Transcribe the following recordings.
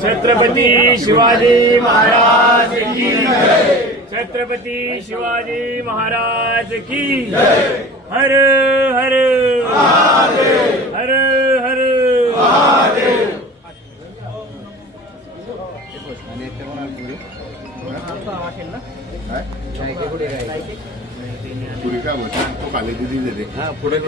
छत्रपती शिवाजी महाराज की जय। छत्रपती शिवाजी महाराज की जय। हर हर महादेव, हर हर महादेव। पुढे काय बसा तो खाली दिली दे हा पुढे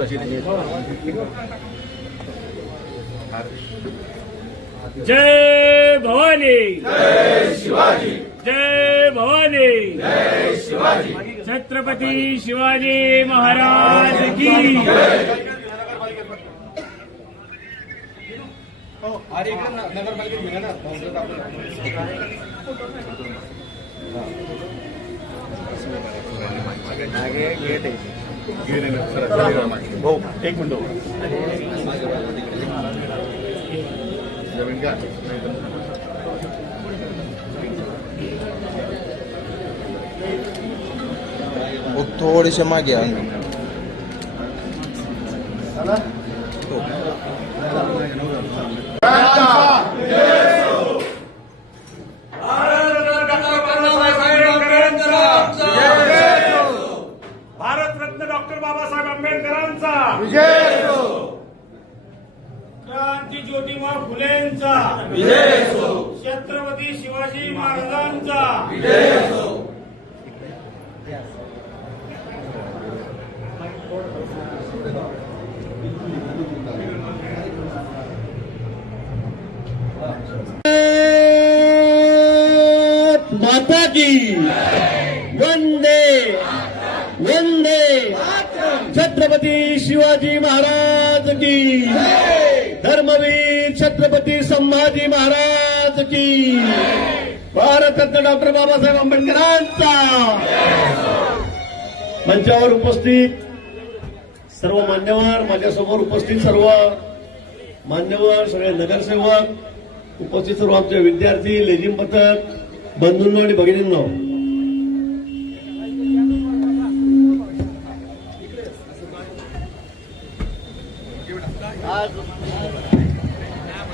जय भवानी, जय शिवाजी, जय भवानी, जय शिवाजी। छत्रपती शिवाजी महाराज की जय। भाऊ एक मिनिट जमीन का थोडेसे मागे भारतरत्न डॉक्टर बाबासाहेब आंबेडकरांचा विजय असो, क्रांती ज्योतिबा फुलेंचा विजय असो, छत्रपती शिवाजी महाराजांचा विजय असो। माता की वंदे वंदे छत्रपती शिवाजी महाराज की धर्मवीर छत्रपती संभाजी महाराज की भारतरत्न डॉक्टर बाबासाहेब आंबेडकरांचा। मंचावर उपस्थित सर्व मान्यवर, माझ्यासमोर उपस्थित सर्व मान्यवर, सगळे नगरसेवक, उपस्थित सर्व आमचे विद्यार्थी, लेझिम पथक, बंधूंनो आणि भगिनींनो,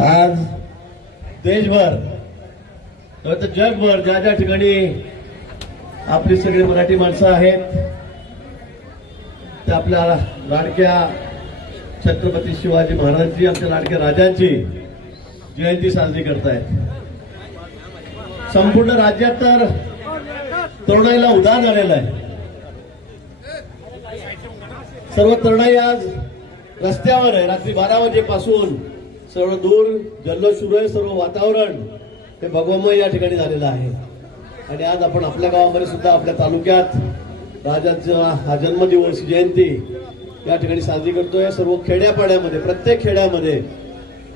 आज देशभर तर जगभर ज्या ज्या ठिकाणी आपली सगळी मराठी माणसं आहेत त्या आपल्या लाडक्या छत्रपती शिवाजी महाराजांची, आमच्या लाडक्या राजांची जयंती साजरी करतायत। संपूर्ण राज्यात तर तरुणाईला उधाण आलेलं आहे। सर्व तरुणाई आज रस्त्यावर आहे। रात्री 12 वाजेपासून सर्व दूर जल्लोष सुरू आहे। सर्व वातावरण हे भगवामय या ठिकाणी झालेलं आहे। आणि आज आपण आपल्या गावामध्ये सुद्धा, आपल्या तालुक्यात राजांचा हा जन्मदिवस, जयंती या ठिकाणी साजरी करतोय। सर्व खेड्यापाड्यामध्ये, प्रत्येक खेड्यामध्ये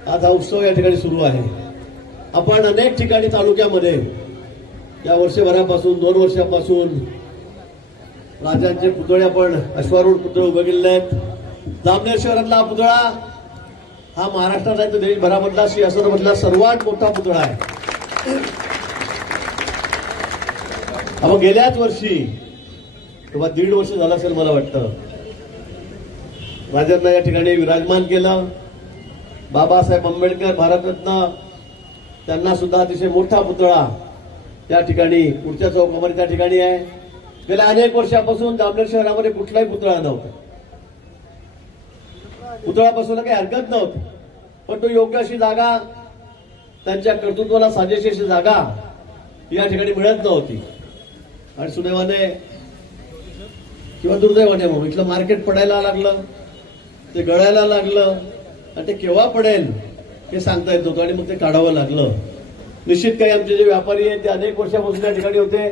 आज हा उत्सव या ठिकाणी सुरू आहे। आपण अनेक ठिकाणी तालुक्यामध्ये या वर्षभरापासून, 2 वर्षापासून राजांचे पुतळे, आपण अश्वारूढ पुतळे उभे केलेले आहेत। जामनेर शहरातला हा पुतळा हा महाराष्ट्रात आहे तर देशभरामधला, सिंहासनामधला सर्वात मोठा पुतळा आहे। मग गेल्याच वर्षी किंवा 1.5 वर्ष झालं असेल मला वाटतं, राजांना या ठिकाणी विराजमान केलं। बाबासाहेब आंबेडकर भारतरत्न, त्यांना सुद्धा अतिशय मोठा पुतळा त्या ठिकाणी पुढच्या चौकामध्ये त्या ठिकाणी आहे। गेल्या अनेक वर्षापासून जामनेर शहरामध्ये कुठलाही पुतळा नव्हता। पुतळा बसवला काही हरकत नव्हती, पण तो योग्य अशी जागा, त्यांच्या कर्तृत्वाला साजेशी अशी जागा या ठिकाणी मिळत नव्हती। आणि सुदैवाने किंवा दुर्दैवाने म्हणून इथलं मार्केट पडायला लागलं, ते गळायला लागलं, आणि ते केव्हा पडेल हे सांगता येत नव्हतं, आणि मग ते काढावं लागलं। निश्चित काही आमचे जे व्यापारी आहेत ते अनेक वर्षापासून त्या ठिकाणी होते,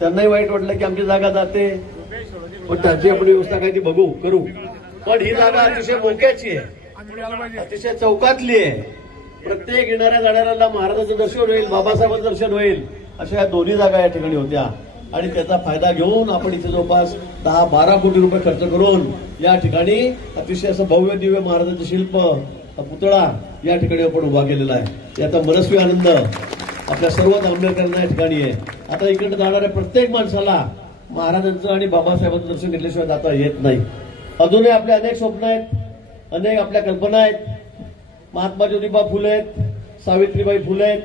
त्यांनाही वाईट वाटलं की आमची जागा जाते, पण त्याची आपण व्यवस्था काय ती बघू करू। पण ही जागा अतिशय मोक्याची आहे, अतिशय चौकातली आहे। प्रत्येक येणाऱ्या जाणाऱ्याला महाराजांचं दर्शन होईल, बाबासाहेबांचं दर्शन होईल, अशा या दोन्ही जागा या ठिकाणी होत्या। आणि त्याचा फायदा घेऊन आपण इथे जवळपास 10-12 कोटी रुपये खर्च करून या ठिकाणी अतिशय असं भव्य दिव्य महाराजांचं शिल्प, पुतळा या ठिकाणी आपण उभा केलेला आहे। याचा मनस्वी आनंद आपल्या सर्व आंबेडकरांना या ठिकाणी आहे। आता इकडे जाणाऱ्या प्रत्येक माणसाला महाराजांचं आणि बाबासाहेबांचं दर्शन घेतल्याशिवाय जाता येत नाही। अजूनही आपले अनेक स्वप्न आहेत, अनेक आपल्या कल्पना आहेत। महात्मा ज्योतिबा फुले आहेत, सावित्रीबाई फुले आहेत,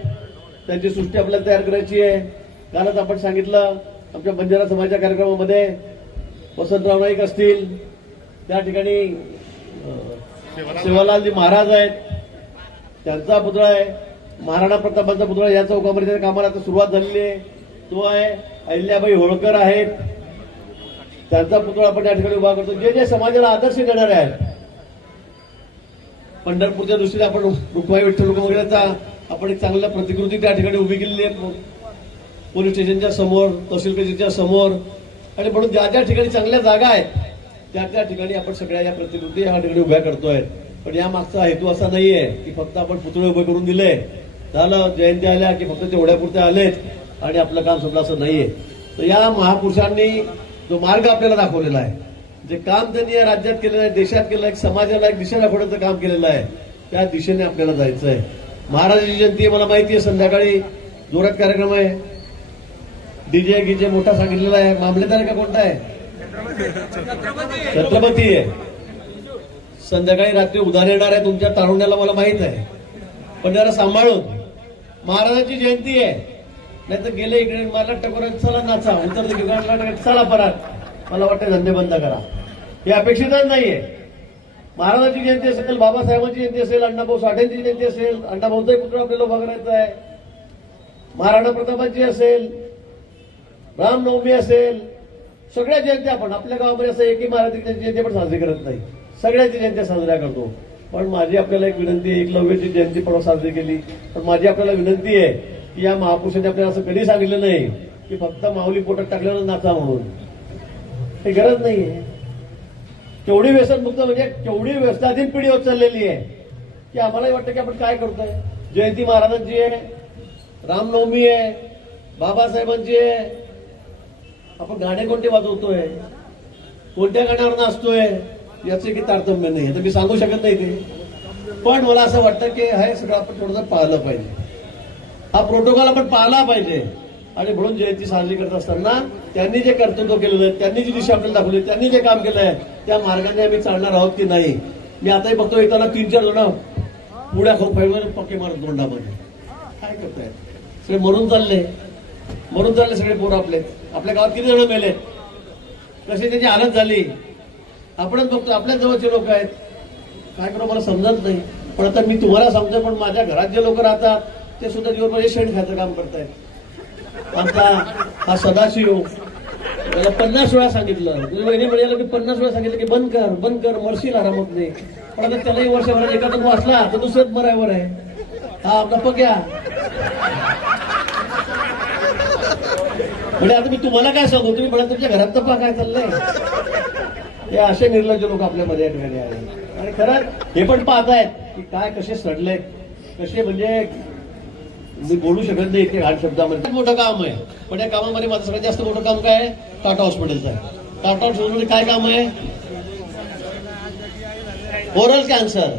त्यांची सृष्टी आपल्याला तयार करायची आहे. कालच आपण सांगितलं आमच्या बंजारा समाजाच्या कार्यक्रमामध्ये वसंतराव नाईक असतील, त्या ठिकाणी सेवालालजी महाराज आहेत, त्यांचा पुतळा आहे. महाराणा प्रतापांचा पुतळा या चौकामध्ये त्या कामाला आता सुरुवात झालेली आहे, तो आहे. अहिल्याबाई होळकर आहेत, त्यांचा पुतळा आपण या ठिकाणी उभा करतो. जे जे समाजाला आदर्श देणारे आहेत, पंढरपूरच्या दृष्टीने आपण रुक्माई विठ्ठल वगैरेचा आपण एक चांगल्या प्रतिकृती त्या ठिकाणी उभी केलेली आहे, पोलीस स्टेशनच्या समोर, तहसील कचेरीच्या समोर. आणि म्हणून ज्या ज्या ठिकाणी चांगल्या जागा आहेत त्या त्या ठिकाणी आपण सगळ्या या प्रतिकृती या ठिकाणी उभ्या करतोय. पण या मागचा हेतू असा नाहीये की फक्त आपण पुतळे उभे करून दिले झालं, जयंती आल्या की फक्त तेवढ्यापुरते आलेत आणि आपलं काम संपलं, असं नाहीये. तर या महापुरुषांनी जो मार्ग आपल्याला दाखवलेला आहे, जे काम त्यांनी या राज्यात केलेलं आहे, देशात केलं, एक समाजाला एक दिशा दाखवण्याचं काम केलेलं आहे, त्या दिशेने आपल्याला जायचं आहे. महाराजांची जयंती आहे, मला माहिती आहे, संध्याकाळी जोरात कार्यक्रम आहे, डीजे गिजे मोठा सांगितलेला आहे. मामलेदार का कोणता आहे? छत्रपती आहे. संध्याकाळी रात्री उधार येणार आहे तुमच्या तारुण्याला, मला माहित आहे, पण जरा सांभाळून. महाराजांची जयंती आहे, नाही तर गेले इकडे मला टकोरात चला नाचा, उतर चला परत, मला वाटतं धंदे बंद करा, हे अपेक्षितच नाहीये. महाराजांची जयंती असेल, बाबासाहेबांची जयंती असेल, अण्णाभाऊ साठेंची जयंती असेल, अण्णाभाऊचाही पुत्र आपल्याला उभा करायचा आहे, महाराणा प्रतापांची असेल, रामनवमी असेल, सगळ्या जयंत्या आपण आपल्या गावामध्ये असं एकही महाराजांची जयंती आपण साजरी करत नाही, सगळ्याची जयंत्या साजऱ्या करतो. पण माझी आपल्याला एक विनंती आहे, एकलव्याची जयंती पण साजरी केली, पण माझी आपल्याला विनंती आहे की या महापुरुषांनी आपल्याला असं कधी सांगितलं नाही की फक्त माऊली पोटात टाकल्यावर नाचा म्हणून, हे गरज नाहीये. केवढी व्यसनमुक्त म्हणजे केवढी व्यसनाधीन पिढी होत चाललेली आहे की आम्हालाही वाटतं की आपण काय करतोय. जयंती महाराजांची आहे, रामनवमी आहे, बाबासाहेबांची आहे, आपण गाणे कोणते वाजवतोय, कोणत्या गाण्यावर नाचतोय, याचे की तारतम्य नाही, तर मी सांगू शकत नाही ते. पण मला असं वाटतं की हे सगळं आपण थोडंसं पाहिलं पाहिजे, हा प्रोटोकॉल आपण पाळला पाहिजे. आणि म्हणून जयंती साजरी करत असताना त्यांनी जे कर्तृत्व केलेलं आहे, त्यांनी जी दिशा आपल्याला दाखवली, त्यांनी जे काम केलंय त्या मार्गाने आम्ही चालणार आहोत की नाही. मी आताही बघतो येताना 3-4 जण पुढ्या खोपाईवर पक्के मारत तोंडामध्ये, काय करताय, सगळे मरून चालले सगळे पोरं आपले. आपल्या गावात किती जण मेले, कशी त्याची हालत झाली, आपणच बघतो. आपल्या जवळचे लोक आहेत, काय करू मला समजत नाही. पण आता मी तुम्हाला सांगतोय, पण माझ्या घरात जे लोक राहतात ते सुद्धा दिवसभर शेण खायचं काम करतायत. आमचा हा सदाशिव, त्याला 50 वेळा सांगितलं, वहिनी म्हणाला की 50 वेळा सांगितलं की बंद कर मरशील आरामात नाही. पण आता त्यालाही वर्षभरात एखादा वाचला तर दुसऱ्याच मरायवर आहे. हा आपला पक्या म्हणजे आता मी तुम्हाला काय सांगू, तुम्ही म्हणा तुमच्या घरात तपा काय चाललंय. हे असे निर्लज्ज लोक आपल्यामध्ये या ठिकाणी आहे. आणि खरं हे पण पाहतायत की काय कसे सडलेत, कसे, म्हणजे मी बोलू शकत नाही इतके घाण शब्दामध्ये. मोठं काम आहे, पण या कामामध्ये माझं सगळ्यात जास्त मोठं काम काय आहे, टाटा हॉस्पिटलचं आहे. टाटा हॉस्पिटलमध्ये काय काम आहे, ओरल कॅन्सर,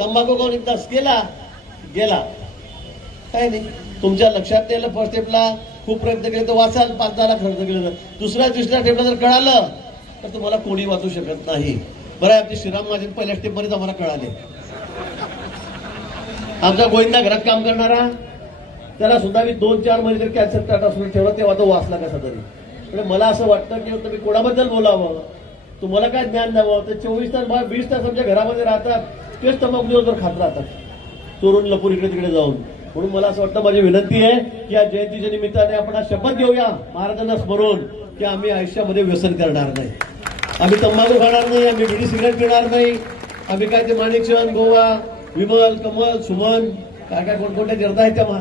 तंबाखू कोण एकदाच गेला काय नाही. तुमच्या लक्षात यायला फर्स्ट स्टेपला खूप प्रयत्न केले तर वाचाल 5-10 लाख खर्च केले, दुसऱ्या तिसऱ्या स्टेपला जर कळालं तर तुम्हाला कोणी वाचू शकत नाही. बरं, आमचे श्रीराम महाजन पहिल्या स्टेपमध्येच आम्हाला कळाले. आमचा गोविंदा घरात काम करणारा, त्याला सुद्धा मी 2-4 महिने जर कॅन्सर टाटा ठेवला तेव्हा तो वाचला कसा तरी. म्हणजे मला असं वाटतं की तुम्ही कोणाबद्दल बोलावं, तुम्हाला काय ज्ञान द्यावं. तर 24 तास 20 तास आमच्या घरामध्ये राहतात, तेच तंबाखू दिवसभर खात राहतात, चोरून लपून इकडे तिकडे जाऊन. म्हणून मला असं वाटतं, माझी विनंती आहे की या जयंतीच्या निमित्ताने आपण आज शपथ घेऊया महाराजांना स्मरून की आम्ही आयुष्यामध्ये व्यसन करणार नाही, आम्ही तंबाखू खाणार नाही, आम्ही बिडी सिगरेट पिणार नाही, आम्ही काय ते माणिकचंद, गोवा, विमल, कमल, सुमन, काय काय कोणकोणत्या जर्दा आहेत तेव्हा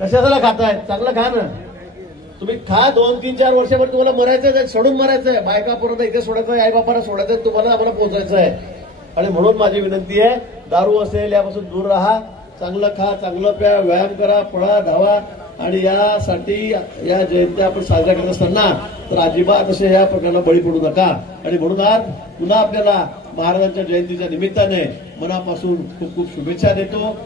कशाला खाताय. चांगलं खा ना तुम्ही, खा. 2-3-4 वर्षावर तुम्हाला मरायचं आहे, सोडून मरायचं आहे, बायका परत इथे सोडायचं आहे, आई बापाला सोडायचं आहे, तुम्हाला आम्हाला पोहोचायचं आहे. आणि म्हणून माझी विनंती आहे, दारू असेल यापासून दूर राहा, चांगलं खा, चांगलं प्या, व्यायाम करा, पळा, धावा. आणि यासाठी या जयंत्या आपण साजऱ्या करत असताना तर अजिबात असे या प्रकाराला बळी पडू नका. आणि म्हणून आज पुन्हा आपल्याला महाराजांच्या जयंतीच्या निमित्ताने मनापासून खूप खूप शुभेच्छा देतो.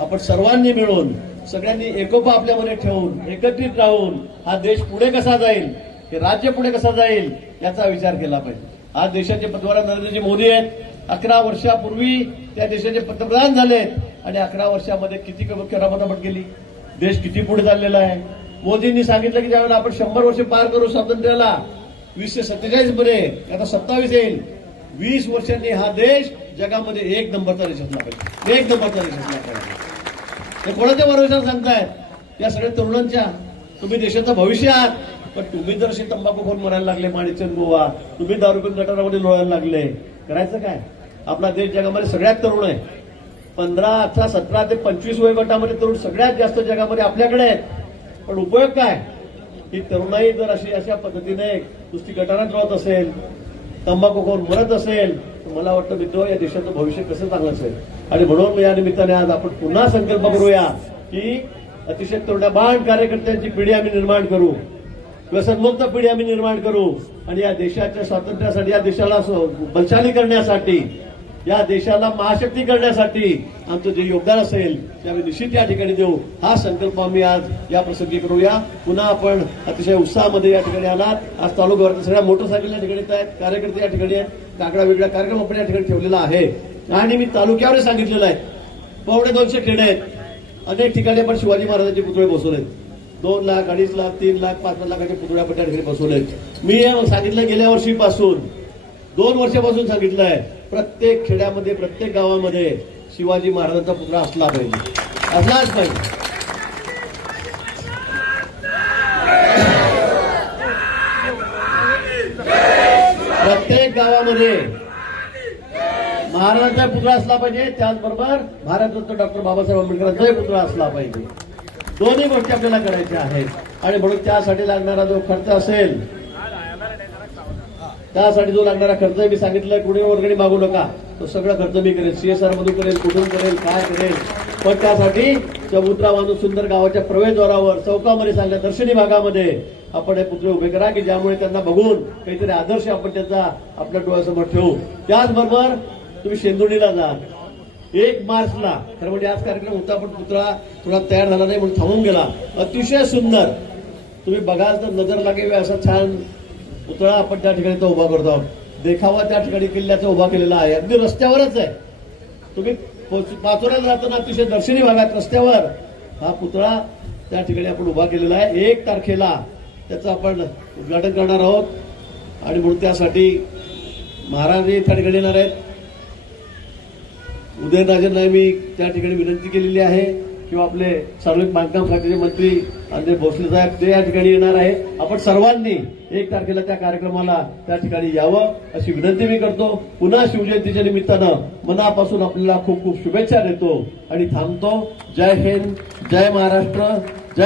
आपण सर्वांनी मिळून, सगळ्यांनी एकोपा आपल्यामध्ये ठेवून, एकत्रित राहून हा देश पुढे कसा जाईल, हे राज्य पुढे कसा जाईल याचा विचार केला पाहिजे. आज देशाचे पंतप्रधान नरेंद्रजी मोदी आहेत. 11 वर्षापूर्वी त्या देशाचे पंतप्रधान झाले आणि 11 वर्षामध्ये किती करामत गेली, देश किती पुढे चाललेला आहे. मोदींनी सांगितलं की ज्यावेळेला आपण 100 वर्ष पार करू स्वातंत्र्याला 2047 मध्ये, आता 27 येईल, 20 वर्षांनी हा देश जगामध्ये 1 नंबरचा देश असला पाहिजे, 1 नंबरचा देश असला पाहिजे. ते कोणाच्या भरोशावर सांगतायत? या सगळ्या तरुणांच्या. तुम्ही देशाचं भविष्य आहात, पण तुम्ही जर अशी तंबाखू खाऊन मरायला लागले माणिकचंद गोवा, तुम्ही दारू पिऊन गटारामध्ये लोळायला लागले, करायचं काय? आपला देश जगामध्ये सगळ्यात तरुण आहे. 15, 18, 17 ते 25 वयोगटामध्ये तरुण सगळ्यात जास्त जगामध्ये आपल्याकडे आहेत. पण उपयोग काय? ही तरुणाई जर अशा पद्धतीने नुसती गटारात राहत असेल, तंबाखू खाऊन मरत असेल, तर मला वाटतं मित्र या देशाचं भविष्य कसं चांगलं असेल. आणि म्हणून या निमित्ताने आज आपण पुन्हा संकल्प करूया की अतिशय तरुणाबाण कार्यकर्त्यांची पिढी आम्ही निर्माण करू, व्यसनमुक्त पिढी आम्ही निर्माण करू आणि या देशाच्या स्वातंत्र्यासाठी, या देशाला बलशाली करण्यासाठी, या देशाला महाशक्ती करण्यासाठी आमचं जे योगदान असेल ते आम्ही निश्चित या ठिकाणी देऊ. हा संकल्प आम्ही आज या प्रसंगी करूया. पुन्हा आपण अतिशय उत्साहामध्ये या ठिकाणी आलात. आज तालुक्यावर सगळ्या मोटरसायकल या ठिकाणी आहेत, कार्यकर्ते या ठिकाणी आहेत, काकडा वेगळा कार्यक्रम आपण या ठिकाणी ठेवलेला आहे. आणि मी तालुक्यावर सांगितलेलं आहे, 250 खेडे आहेत, अनेक ठिकाणी आपण शिवाजी महाराजांचे पुतळे बसवलेत. 2 लाख, 2.5 लाख, 3 लाख, 5 लाखाचे पुतळे आपण त्या ठिकाणी बसवलेत. मी सांगितलं गेल्या वर्षीपासून, 2 वर्षापासून सांगितलंय, प्रत्येक खेड्यामध्ये, प्रत्येक गावामध्ये शिवाजी महाराजांचा पुतळा असला पाहिजे, असलाच पाहिजे. प्रत्येक गावामध्ये महाराजांचा पुतळा असला पाहिजे. त्याचबरोबर भारतरत्न डॉक्टर बाबासाहेब आंबेडकरांचाही पुतळा असला पाहिजे. दोन्ही गोष्टी आपल्याला करायच्या आहेत आणि म्हणून त्यासाठी लागणारा जो खर्च असेल, त्यासाठी जो लागणारा खर्च मी सांगितलं, कुणी वर्गणी मागू नका, तो सगळा खर्च मी करेल, CSR मधून करेल, कुठून करेल, काय करेल. पण त्यासाठी चबुतरा बांधून सुंदर गावाच्या प्रवेशद्वारावर, चौकामध्ये, चांगल्या दर्शनी भागामध्ये आपण हे पुतळे उभे करा की ज्यामुळे त्यांना बघून काहीतरी आदर्श आपण त्याचा आपल्या डोळ्यासमोर ठेवू. त्याचबरोबर तुम्ही शेंदुर्णीला जा 1 मार्चला, खरं म्हणजे आज कार्यक्रम होता पण पुतळा थोडा तयार झाला नाही म्हणून थांबून गेला. अतिशय सुंदर, तुम्ही बघाल तर नजर लागेल असा छान पुतळा आपण त्या ठिकाणी तो उभा करतो आहोत. देखावा त्या ठिकाणी किल्ल्याचा उभा केलेला आहे, अगदी रस्त्यावरच आहे. तुम्ही पाचोऱ्याला जाताना अतिशय दर्शनी भागात रस्त्यावर हा पुतळा त्या ठिकाणी आपण उभा केलेला आहे. 1 तारखेला त्याचं आपण उद्घाटन करणार आहोत आणि म्हणून त्यासाठी महाराजही त्या ठिकाणी येणार आहेत. उदयनराजेंना मी त्या ठिकाणी विनंती केलेली आहे किंवा आपले सार्वजनिक बांधकाम खात्याचे मंत्री अंजय भोसले साहेब ते या ठिकाणी येणार आहे. आपण सर्वांनी 1 तारखेला त्या कार्यक्रमाला त्या ठिकाणी यावं अशी विनंती मी करतो. पुन्हा शिवजयंतीच्या निमित्तानं मनापासून आपल्याला खूप खूप शुभेच्छा देतो आणि थांबतो. जय हिंद, जय महाराष्ट्र, जय